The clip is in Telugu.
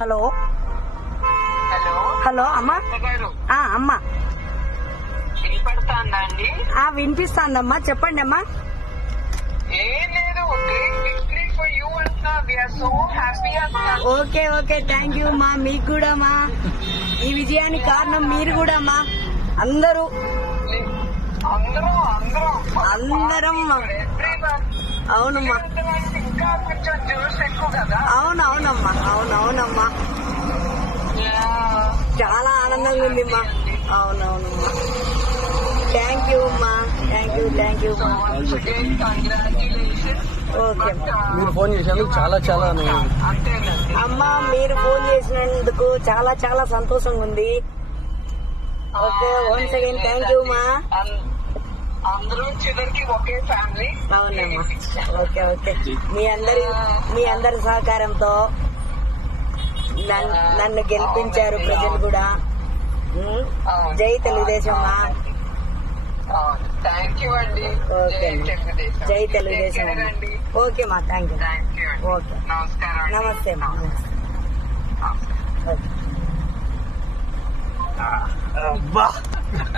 హలో హలో హలో అమ్మా. గారు అమ్మా వినపడుతుందా అండి? వినిపిస్తాందమ్మా, చెప్పండి అమ్మా. ఏం లేదు, గ్రేట్ విక్టరీ ఫర్ యూ అంటున్నా. వీఆర్ సో హ్యాపీ అంటున్నా. ఓకే ఓకే, థ్యాంక్ యూ మా. మీకు కూడా మా, ఈ విజయానికి కారణం మీరు కూడా మా. అందరూ అందరం అవునమ్మా, ఇంకా కొంచెం జ్యూస్ ఎక్కువ కదా. అవునవునమ్మా, అవునవునమ్మా, చాలా ఆనందంగా ఉంది మా. అవునవునమ్మా, థ్యాంక్ యూ అమ్మా, థ్యాంక్ యూ మా. ఓకే మీరు ఫోన్ చేసినందుకు చాలా చాలా అంతేనండి అమ్మా, మీరు ఫోన్ చేసినందుకు చాలా చాలా సంతోషంగా ఉంది. Okay, once again thank you మా. అందరూ చివరికి ఒకే ఫ్యామిలీ. అవునమ్మా, ఓకే ఓకే. మీ అందరి సహకారంతో నన్ను గెలిపించారు ప్రజలు కూడా. జై తెలుగుదేశం మా. థ్యాంక్ యూ అండి. ఓకే జై తెలుగుదేశం. ఓకే మా, థ్యాంక్ యూ. ఓకే, నమస్కారం. నమస్తే మా. ఓకే. అబ్బా